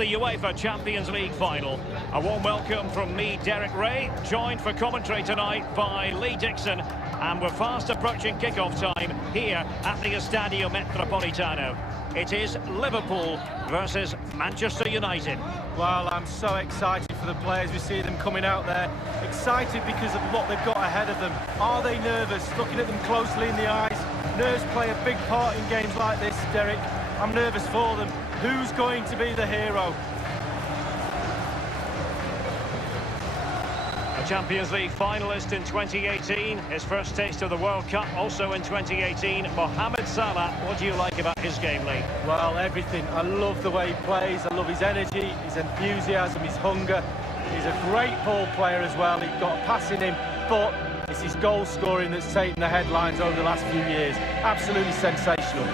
the Uefa Champions League final. A warm welcome from me, Derek Ray, joined for commentary tonight by Lee Dixon. And we're fast approaching kick-off time here at the Estadio Metropolitano. It is Liverpool versus Manchester United. Well, I'm so excited for the players. We see them coming out there. Excited because of what they've got ahead of them. Are they nervous? Looking at them closely in the eyes. Nerves play a big part in games like this, Derek. I'm nervous for them. Who's going to be the hero? A Champions League finalist in 2018, his first taste of the World Cup also in 2018. Mohamed Salah, what do you like about his game, Lee? Well, everything. I love the way he plays. I love his energy, his enthusiasm, his hunger. He's a great ball player as well. He's got a pass in him, but it's his goal scoring that's taken the headlines over the last few years. Absolutely sensational.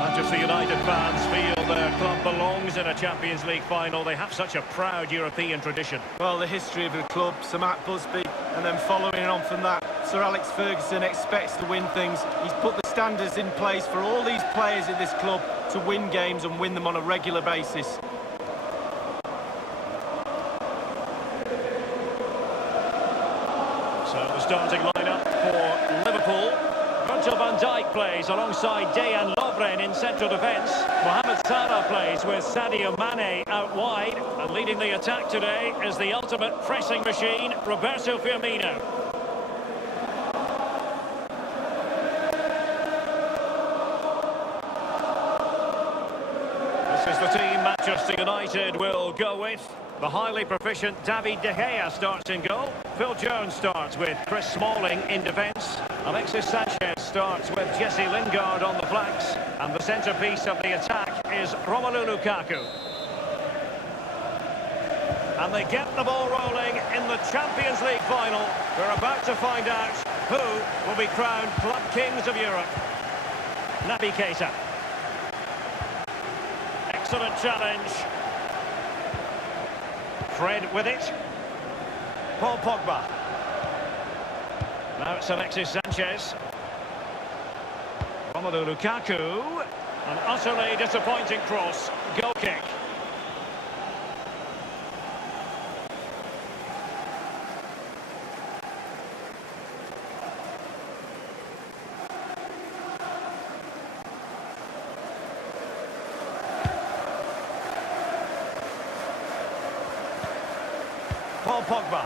Manchester United fans feel their club belongs in a Champions League final. They have such a proud European tradition. Well, the history of the club, Sir Matt Busby, and then following on from that, Sir Alex Ferguson expects to win things. He's put the standards in place for all these players in this club to win games and win them on a regular basis. So the starting lineup for Liverpool. Virgil van Dijk plays alongside Dejan Lovren in central defence. Mohamed Salah plays with Sadio Mane out wide. And leading the attack today is the ultimate pressing machine, Roberto Firmino. This is the team Manchester United will go with. The highly proficient David De Gea starts in goal. Phil Jones starts with Chris Smalling in defence. Alexis Sanchez starts with Jesse Lingard on the flanks. And the centrepiece of the attack is Romelu Lukaku. And they get the ball rolling in the Champions League final. We're about to find out who will be crowned Club Kings of Europe. Naby Keita. Excellent challenge. Fred with it. Paul Pogba. Now it's Alexis Sanchez. Romelu Lukaku. An utterly disappointing cross. Goal kick. Paul Pogba.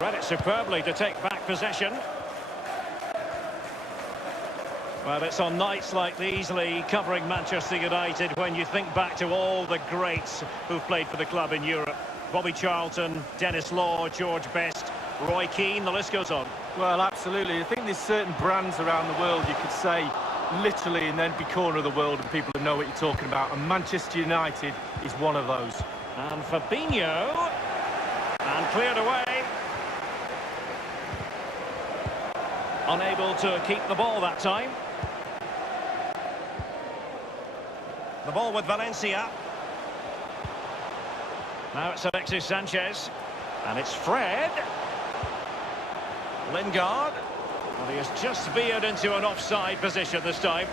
Read it superbly to take back possession. Well, it's on nights like these, Lee, covering Manchester United, when you think back to all the greats who've played for the club in Europe. Bobby Charlton, Dennis Law, George Best, Roy Keane, the list goes on. Well, absolutely. I think there's certain brands around the world you could say literally in every corner of the world and people know what you're talking about. And Manchester United is one of those. And Fabinho. And cleared away. Unable to keep the ball that time. The ball with Valencia. Now it's Alexis Sanchez. And it's Fred. Lingard. Well, he has just veered into an offside position this time.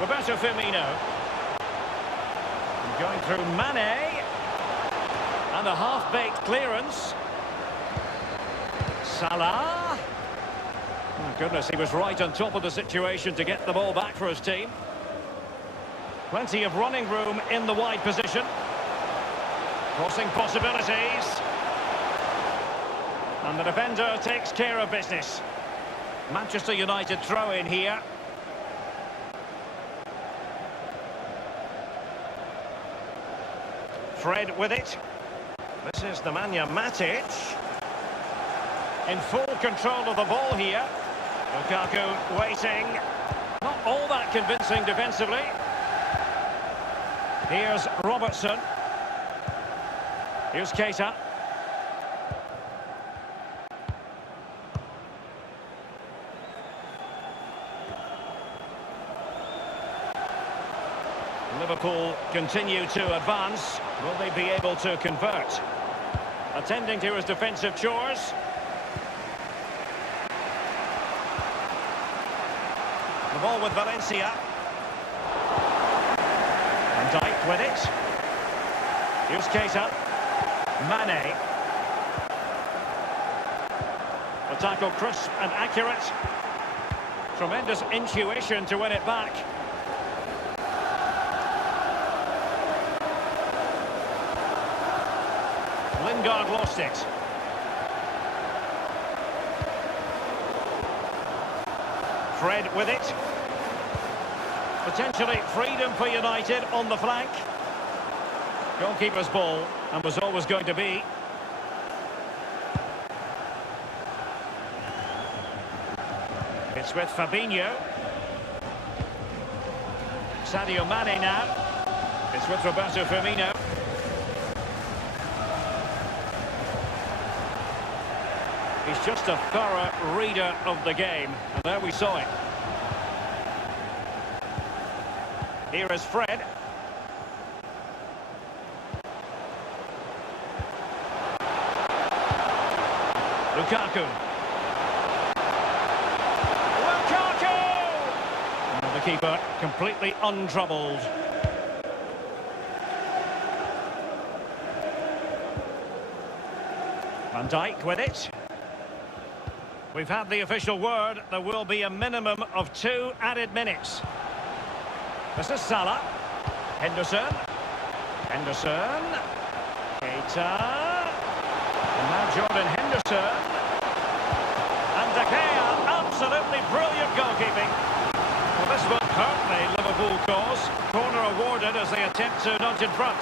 Roberto Firmino. And going through Mane. And a half-baked clearance. Salah. Oh, goodness, he was right on top of the situation to get the ball back for his team. Plenty of running room in the wide position. Crossing possibilities. And the defender takes care of business. Manchester United throw in here. Fred with it. This is Nemanja Matic. In full control of the ball here. Lukaku waiting. Not all that convincing defensively. Here's Robertson. Here's Keita. Liverpool continue to advance. Will they be able to convert? Attending to his defensive chores. The ball with Valencia. Van Dijk with it. Here's Keita. Mane. The tackle crisp and accurate. Tremendous intuition to win it back. Lingard lost it. Fred with it. Potentially freedom for United on the flank. Goalkeeper's ball, and was always going to be. It's with Fabinho. Sadio Mane now. It's with Roberto Firmino. He's just a thorough reader of the game, and there we saw it. Here is Fred. Lukaku. Lukaku! And the keeper completely untroubled. Van Dijk with it. We've had the official word. There will be a minimum of 2 added minutes. This is Salah. Henderson. Henderson. Keita. And now Jordan Henderson. And De Gea. Absolutely brilliant goalkeeping. Well, this will hurt the Liverpool cause. Corner awarded as they attempt to nudge in front.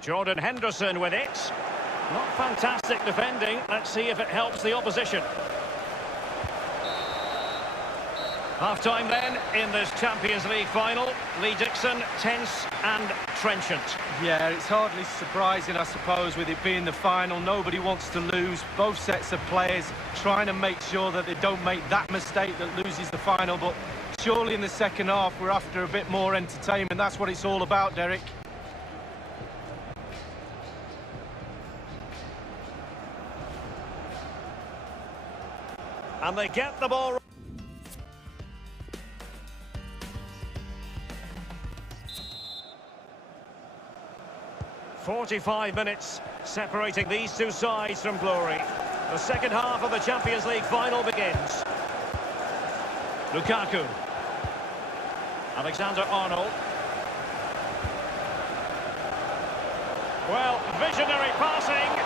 Jordan Henderson with it. Not fantastic defending. Let's see if it helps the opposition. Half-time then in this Champions League final. Lee Dixon, tense and trenchant. Yeah, it's hardly surprising, I suppose, with it being the final. Nobody wants to lose. Both sets of players trying to make sure that they don't make that mistake that loses the final. But surely in the second half, we're after a bit more entertainment. That's what it's all about, Derek. And they get the ball. 45 minutes separating these two sides from glory. The second half of the Champions League final begins. Lukaku. Alexander-Arnold. Well, visionary passing.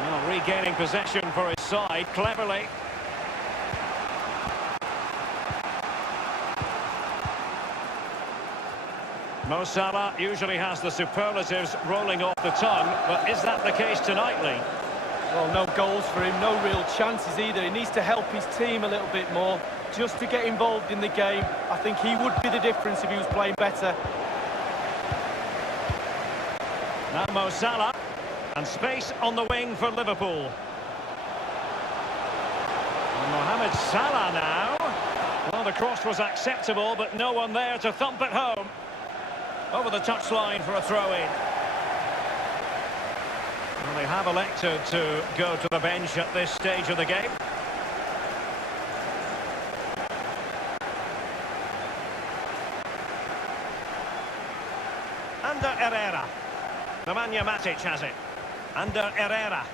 Well, regaining possession for his side cleverly. Mo Salah usually has the superlatives rolling off the tongue, but is that the case tonight, Lee? Well, no goals for him, no real chances either. He needs to help his team a little bit more, just to get involved in the game. I think he would be the difference if he was playing better. Now Mo Salah, and space on the wing for Liverpool. And Mohamed Salah now. Well, the cross was acceptable, but no one there to thump it home. Over the touchline for a throw-in. Well, they have elected to go to the bench at this stage of the game. Under Herrera. Nemanja Matic has it. Under Herrera.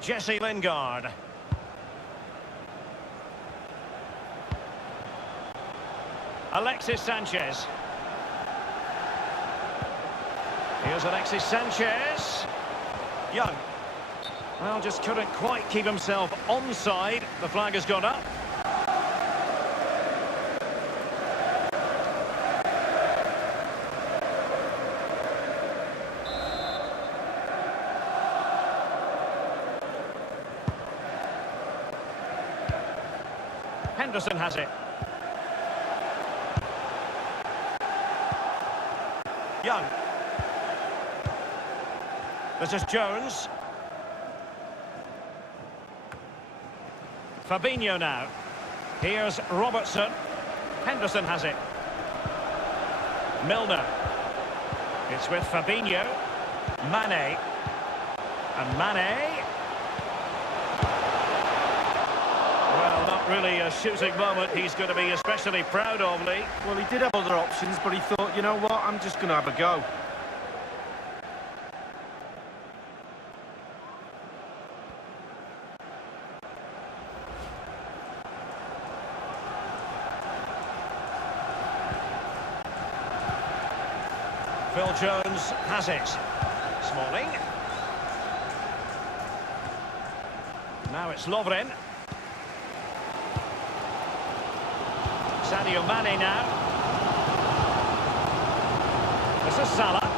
Jesse Lingard. Alexis Sanchez. Here's Alexis Sanchez. Young. Well, just couldn't quite keep himself onside. The flag has gone up. Henderson has it. Young. This is Jones. Fabinho now. Here's Robertson. Henderson has it. Milner. It's with Fabinho. Mane. And Mane. Well, not really a shooting moment he's going to be especially proud of, Lee. Well, he did have other options, but he thought, you know what, I'm just going to have a go. Phil Jones has it. Smalling. Now it's Lovren. Sadio Mane now. This is Salah.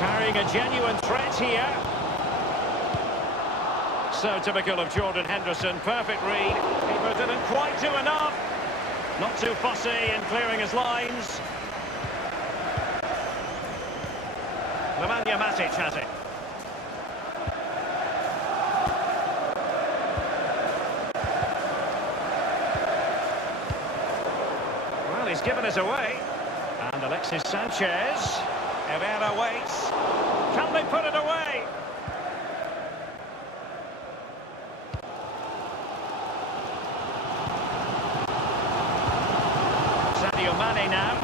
Carrying a genuine threat here. So typical of Jordan Henderson. Perfect read. Keeper didn't quite do enough. Not too fussy in clearing his lines. Nemanja Matic has it. Well, he's given us away. And Alexis Sanchez. Herrera waits. Can they put it away? Sadio Mane now.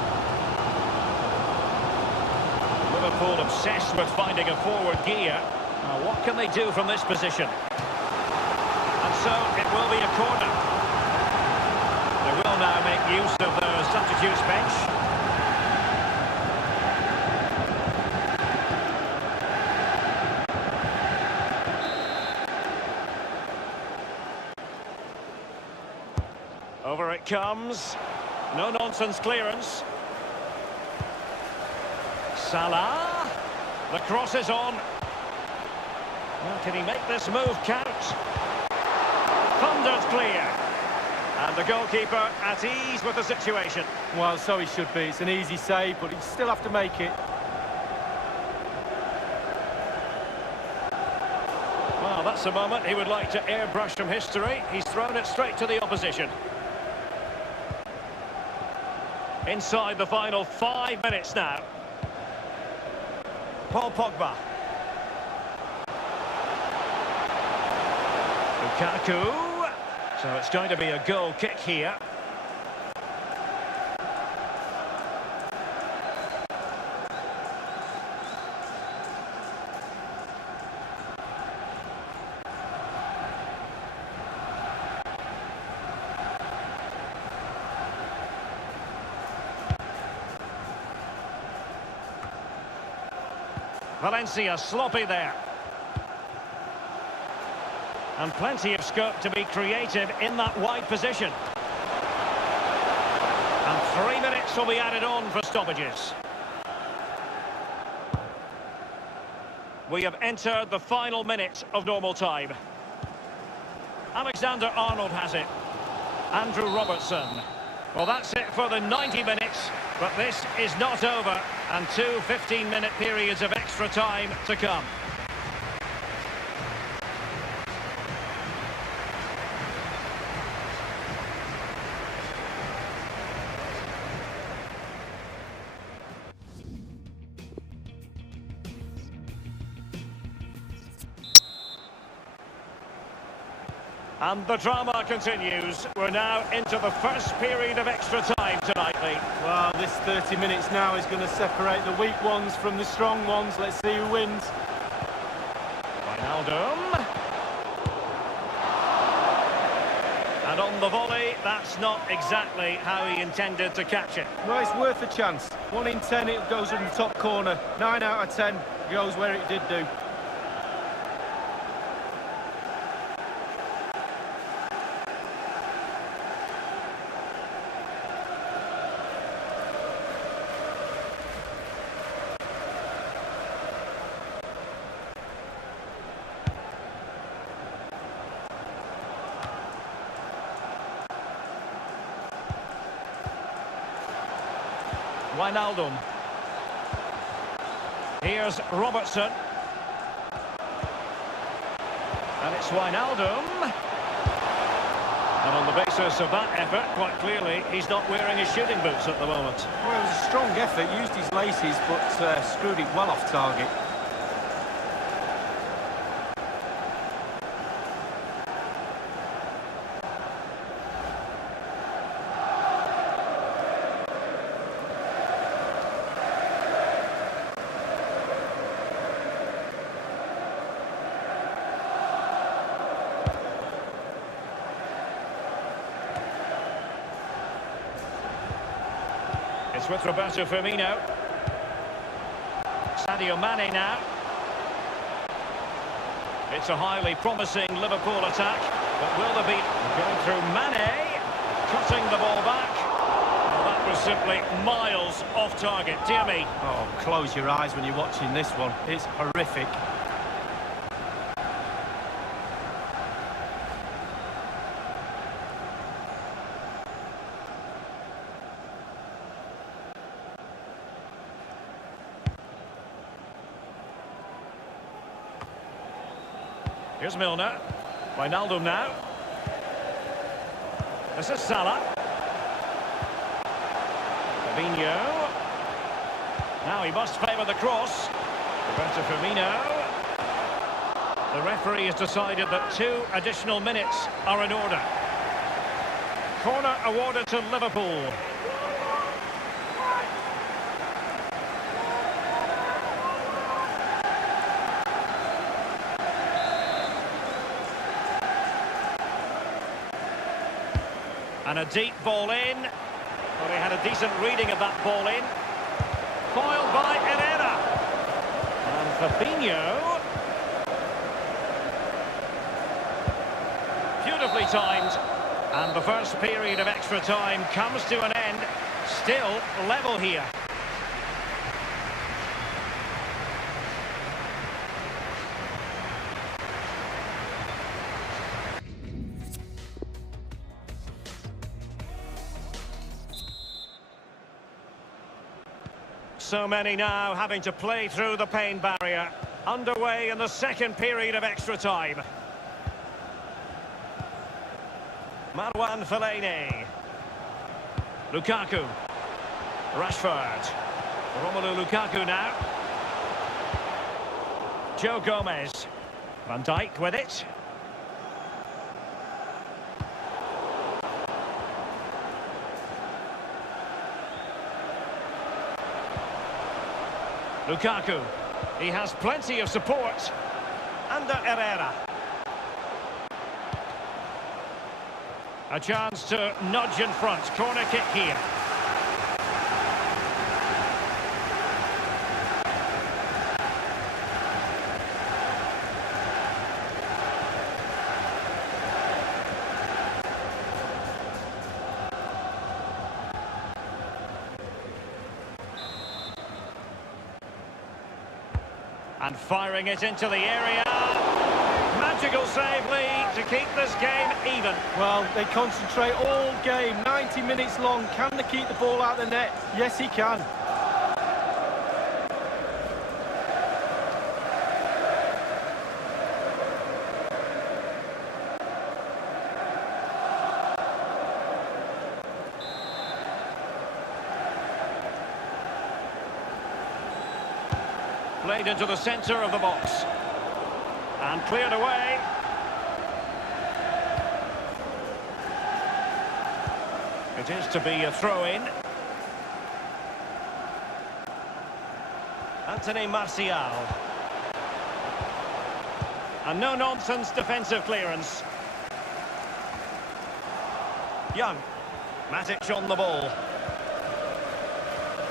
Liverpool obsessed with finding a forward gear. Now, what can they do from this position? And so it will be a corner. They will now make use of their substitutes bench. Over it comes. No-nonsense clearance. Salah. The cross is on. Well, can he make this move count? Thundered clear. And the goalkeeper at ease with the situation. Well, so he should be. It's an easy save, but he'd still have to make it. Well, that's a moment he would like to airbrush from history. He's thrown it straight to the opposition. Inside the final 5 minutes now. Paul Pogba. Lukaku. So it's going to be a goal kick here. Valencia sloppy there. And plenty of scope to be creative in that wide position. And 3 minutes will be added on for stoppages. We have entered the final minute of normal time. Alexander-Arnold has it. Andrew Robertson. Well, that's it for the 90 minutes, but this is not over, and 2 15-minute periods of extra time to come. And the drama continues. We're now into the first period of extra time tonight, Lee. Well, this 30 minutes now is going to separate the weak ones from the strong ones. Let's see who wins. Wijnaldum. And on On the volley, that's not exactly how he intended to catch it. Well, it's worth a chance. 1 in 10 it goes in the top corner. 9 out of 10 goes where it did do. Wijnaldum. Here's Robertson. And it's Wijnaldum. And on the basis of that effort, quite clearly, he's not wearing his shooting boots at the moment. Well, it was a strong effort, used his laces, but screwed it well off target. It's with Roberto Firmino. Sadio Mane now. It's a highly promising Liverpool attack. But will there be... Going through Mane. Cutting the ball back. Well, that was simply miles off target. Dear me. Oh, close your eyes when you're watching this one. It's horrific. Here's Milner. Wijnaldum now. This is Salah. Fabinho. Now he must favour the cross. Roberto Firmino. The referee has decided that 2 additional minutes are in order. Corner awarded to Liverpool. And a deep ball in. Well, he had a decent reading of that ball in. Foiled by Herrera. And Fabinho. Beautifully timed. And the first period of extra time comes to an end. Still level here. So many now having to play through the pain barrier. Underway in the second period of extra time. Marwan Fellaini. Lukaku. Rashford. Romelu Lukaku now. Joe Gomez. Van Dijk with it. Lukaku, he has plenty of support. Under Herrera. A chance to nudge in front. Corner kick here. And firing it into the area. Magical save, Lee, to keep this game even. Well, they concentrate all game, 90 minutes long. Can they keep the ball out of the net? Yes, he can. Played into the centre of the box. And cleared away. It is to be a throw-in. Anthony Martial. A no-nonsense defensive clearance. Young. Matic on the ball.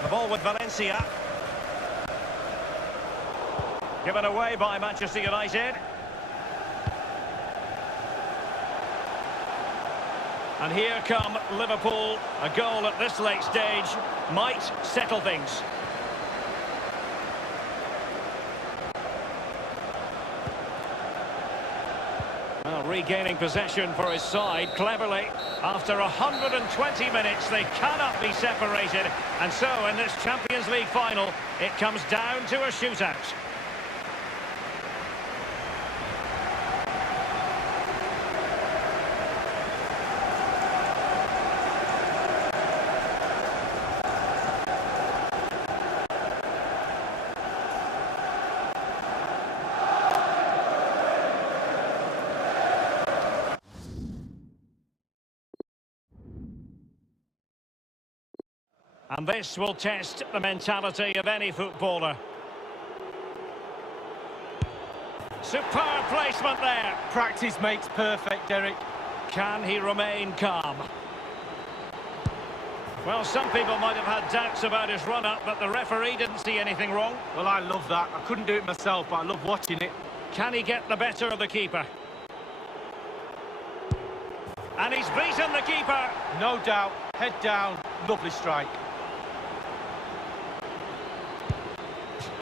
The ball with Valencia. Given away by Manchester United. And here come Liverpool. A goal at this late stage might settle things. Well, regaining possession for his side cleverly. After 120 minutes, they cannot be separated. And so, in this Champions League final, it comes down to a shootout. And this will test the mentality of any footballer. Superb placement there. Practice makes perfect, Derek. Can he remain calm? Well, some people might have had doubts about his run-up, but the referee didn't see anything wrong. Well, I love that. I couldn't do it myself, but I love watching it. Can he get the better of the keeper? And he's beaten the keeper. No doubt. Head down. Lovely strike.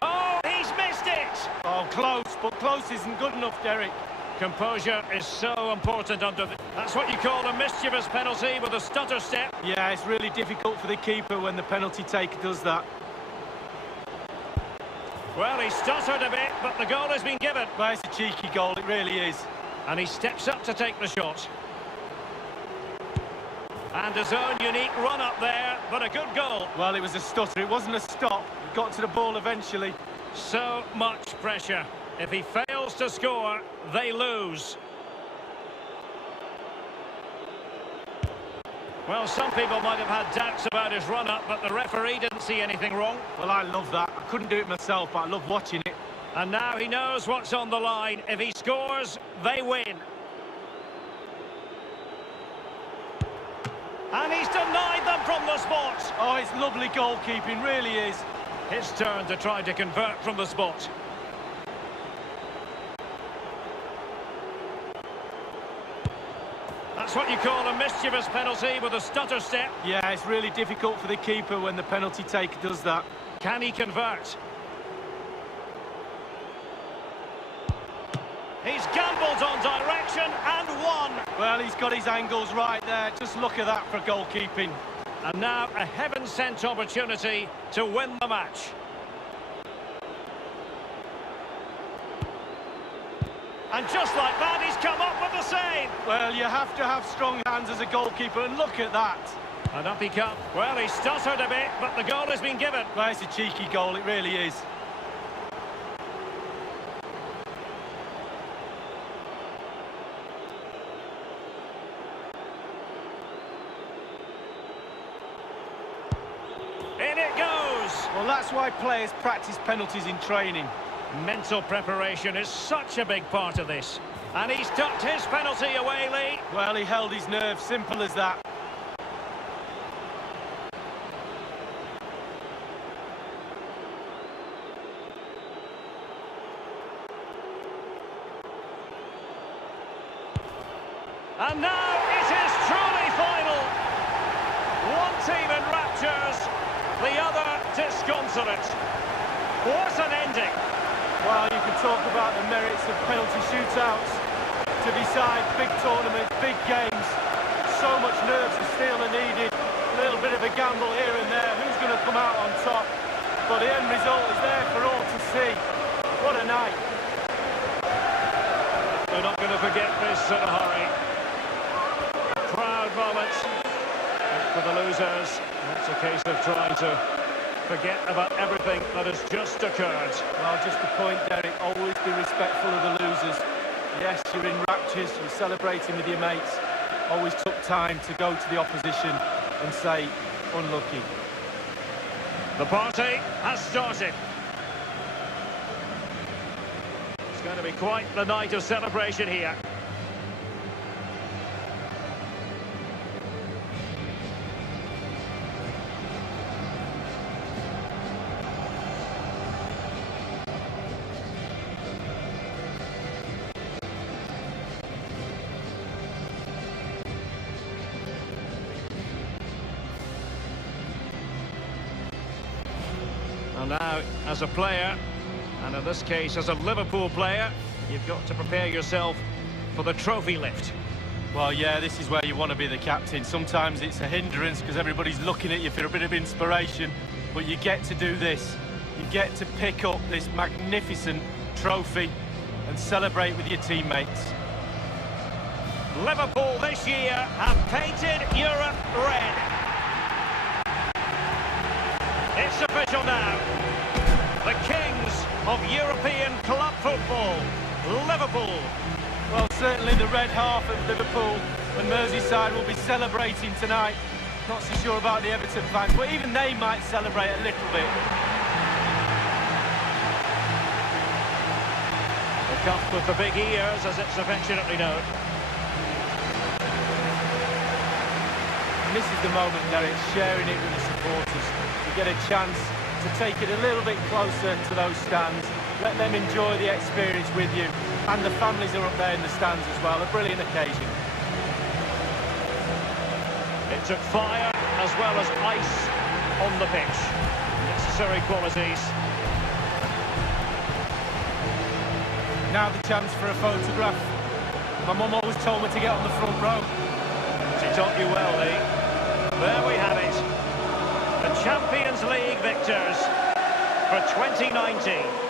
Oh, he's missed it! Oh, close, but close isn't good enough, Derek. Composure is so important under the... That's what you call a mischievous penalty with a stutter step. Yeah, it's really difficult for the keeper when the penalty taker does that. Well, he stuttered a bit, but the goal has been given. Well, it's a cheeky goal, it really is. And he steps up to take the shot. And his own unique run up there, but a good goal. Well, it was a stutter, it wasn't a stop. He got to the ball eventually. So much pressure. If he fails to score, they lose. Well, some people might have had doubts about his run-up, but the referee didn't see anything wrong. Well, I love that. I couldn't do it myself, but I love watching it. And now he knows what's on the line. If he scores, they win. And he's denied them from the spot. Oh, it's lovely goalkeeping, really is. His turn to try to convert from the spot. That's what you call a mischievous penalty with a stutter step. Yeah, it's really difficult for the keeper when the penalty taker does that. Can he convert? He's gambled on direction and won. Well, he's got his angles right there. Just look at that for goalkeeping. And now a heaven-sent opportunity to win the match. And just like that, he's come up with the save. Well, you have to have strong hands as a goalkeeper, and look at that. And up he comes. Well, he stuttered a bit, but the goal has been given. Well, it's a cheeky goal, it really is. In it goes. Well, that's why players practice penalties in training. Mental preparation is such a big part of this. And he's tucked his penalty away, Lee. Well, he held his nerve, simple as that. And now it is truly final. One team in raptures, the other disconsolate. What an ending. Well, you can talk about the merits of penalty shootouts to decide big tournaments, big games. So much nerves and steel are needed. A little bit of a gamble here and there. Who's going to come out on top? But the end result is there for all to see. What a night. They're not going to forget this in a hurry. Proud moment for the losers. It's a case of trying to forget about everything that has just occurred. Well, just a point, Derek, always be respectful of the losers. Yes, you're in raptures, you're celebrating with your mates. Always took time to go to the opposition and say, unlucky. The party has started. It's going to be quite the night of celebration here. And now, as a player, and in this case as a Liverpool player, you've got to prepare yourself for the trophy lift. Well, yeah, this is where you want to be the captain. Sometimes it's a hindrance because everybody's looking at you for a bit of inspiration, but you get to do this. You get to pick up this magnificent trophy and celebrate with your teammates. Liverpool this year have painted Europe red. It's official now. The kings of European club football, Liverpool. Well, certainly the red half of Liverpool and Merseyside will be celebrating tonight. Not so sure about the Everton fans, but even they might celebrate a little bit. The cup with the big ears, as it's affectionately known. And this is the moment, Derek, sharing it with the supporters. You get a chance to take it a little bit closer to those stands. Let them enjoy the experience with you. And the families are up there in the stands as well. A brilliant occasion. It took fire as well as ice on the pitch. Necessary qualities. Now the chance for a photograph. My mum always told me to get on the front row. She taught you well, Lee. There we have it. The Champions League victors for 2019.